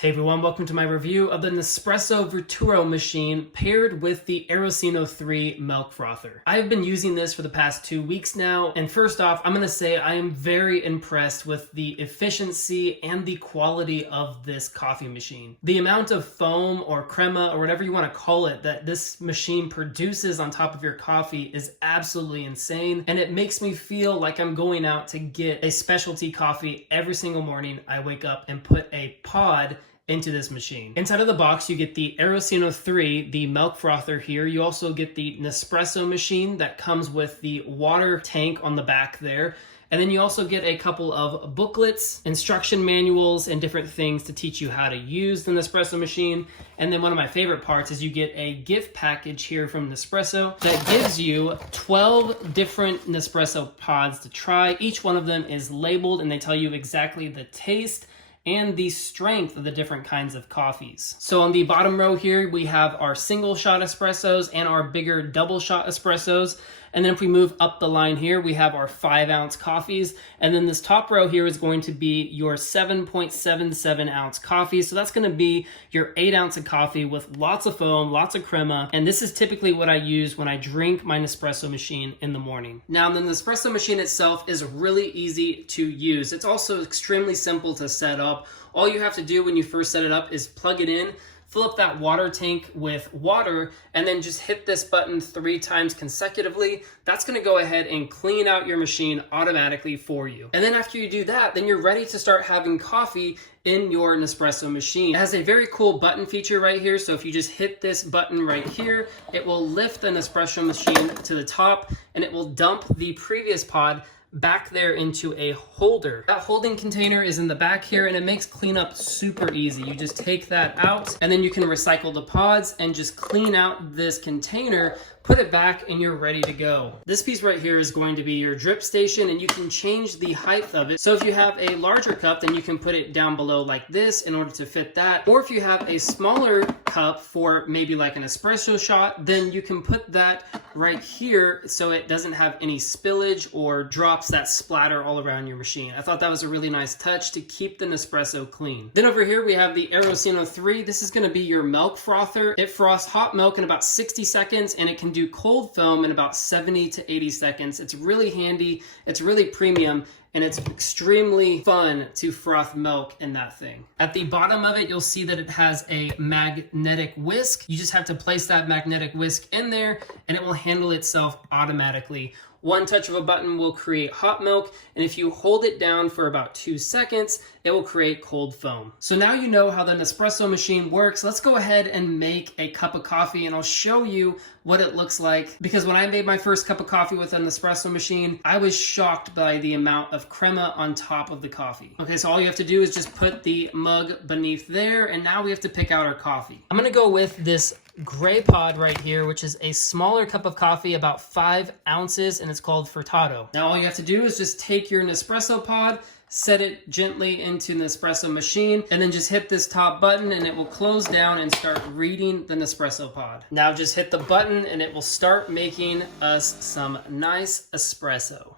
Hey everyone, welcome to my review of the Nespresso Vertuo machine paired with the Aerosino 3 milk frother. I've been using this for the past 2 weeks now, and first off, I'm going to say I am very impressed with the efficiency and the quality of this coffee machine. The amount of foam or crema or whatever you want to call it that this machine produces on top of your coffee is absolutely insane, and it makes me feel like I'm going out to get a specialty coffee every single morning. I wake up and put a pod into this machine. Inside of the box, you get the Aerosino 3, the milk frother here. You also get the Nespresso machine that comes with the water tank on the back there. And then you also get a couple of booklets, instruction manuals, and different things to teach you how to use the Nespresso machine. And then one of my favorite parts is you get a gift package here from Nespresso that gives you 12 different Nespresso pods to try. Each one of them is labeled and they tell you exactly the taste and the strength of the different kinds of coffees. So on the bottom row here, we have our single shot espressos and our bigger double shot espressos. And then if we move up the line here, we have our 5-ounce coffees. And then this top row here is going to be your 7.77 ounce coffee. So that's going to be your 8 ounce of coffee with lots of foam, lots of crema. And this is typically what I use when I drink my Nespresso machine in the morning. Now, the Nespresso machine itself is really easy to use. It's also extremely simple to set up. All you have to do when you first set it up is plug it in, fill up that water tank with water, and then just hit this button 3 times consecutively. That's gonna go ahead and clean out your machine automatically for you. And then after you do that, then you're ready to start having coffee in your Nespresso machine. It has a very cool button feature right here. So if you just hit this button right here, it will lift the Nespresso machine to the top and it will dump the previous pod back there into a holder. That holding container is in the back here and it makes cleanup super easy. You just take that out and then you can recycle the pods and just clean out this container, put it back, and you're ready to go. This piece right here is going to be your drip station and you can change the height of it. So if you have a larger cup, then you can put it down below like this in order to fit that. Or if you have a smaller cup for maybe like an espresso shot, then you can put that right here so it doesn't have any spillage or drops that splatter all around your machine. I thought that was a really nice touch to keep the Nespresso clean. Then over here we have the Aerosino 3. This is going to be your milk frother. It froths hot milk in about 60 seconds and it can do cold foam in about 70 to 80 seconds. It's really handy, it's really premium, and it's extremely fun to froth milk in that thing. At the bottom of it, you'll see that it has a magnetic whisk. You just have to place that magnetic whisk in there and it will handle itself automatically. One touch of a button will create hot milk, and if you hold it down for about 2 seconds, it will create cold foam. So now you know how the Nespresso machine works. Let's go ahead and make a cup of coffee, and I'll show you what it looks like. Because when I made my first cup of coffee with an Nespresso machine, I was shocked by the amount of crema on top of the coffee. Okay, so all you have to do is just put the mug beneath there, and now we have to pick out our coffee. I'm gonna go with this gray pod right here, which is a smaller cup of coffee, about 5 ounces, and it's called Furtado. Now all you have to do is just take your Nespresso pod, set it gently into the Nespresso machine, and then just hit this top button and it will close down and start reading the Nespresso pod. Now just hit the button and it will start making us some nice espresso.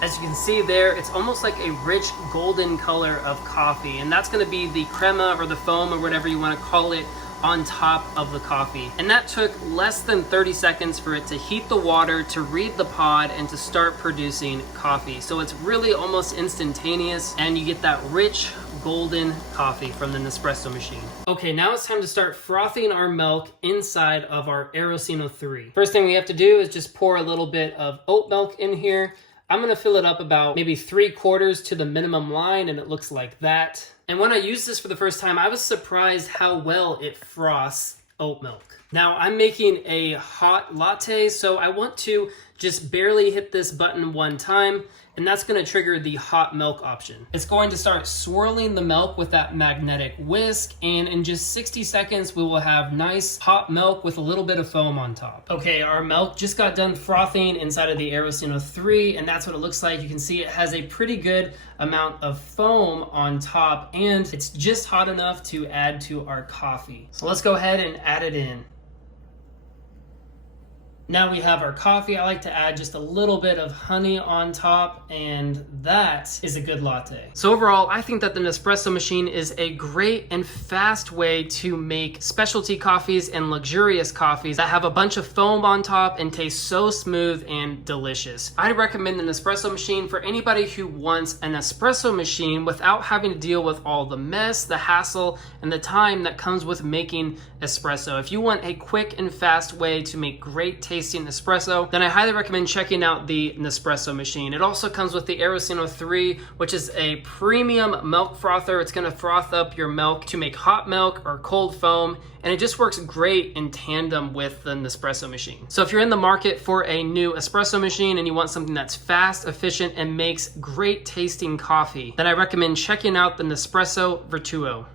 As you can see there, it's almost like a rich golden color of coffee, and that's going to be the crema or the foam or whatever you want to call it on top of the coffee. And that took less than 30 seconds for it to heat the water, to read the pod, and to start producing coffee. So it's really almost instantaneous, and you get that rich golden coffee from the Nespresso machine. Okay, now it's time to start frothing our milk inside of our Aerosino 3. First thing we have to do is just pour a little bit of oat milk in here. I'm gonna fill it up about maybe 3/4 to the minimum line, and it looks like that. And when I used this for the first time, I was surprised how well it froths oat milk. Now I'm making a hot latte, so I want to just barely hit this button 1 time, and that's going to trigger the hot milk option. It's going to start swirling the milk with that magnetic whisk, and in just 60 seconds we will have nice hot milk with a little bit of foam on top. Okay, our milk just got done frothing inside of the Aerosino 3, and that's what it looks like. You can see it has a pretty good amount of foam on top, and it's just hot enough to add to our coffee. So let's go ahead and add it in. Now we have our coffee. I like to add just a little bit of honey on top, and that is a good latte. So overall, I think that the Nespresso machine is a great and fast way to make specialty coffees and luxurious coffees that have a bunch of foam on top and taste so smooth and delicious. I'd recommend the Nespresso machine for anybody who wants an espresso machine without having to deal with all the mess, the hassle, and the time that comes with making espresso. If you want a quick and fast way to make great tasting espresso, then I highly recommend checking out the Nespresso machine. It also comes with the Arosino 3, which is a premium milk frother. It's going to froth up your milk to make hot milk or cold foam, and it just works great in tandem with the Nespresso machine. So if you're in the market for a new espresso machine and you want something that's fast, efficient, and makes great tasting coffee, then I recommend checking out the Nespresso Vertuo.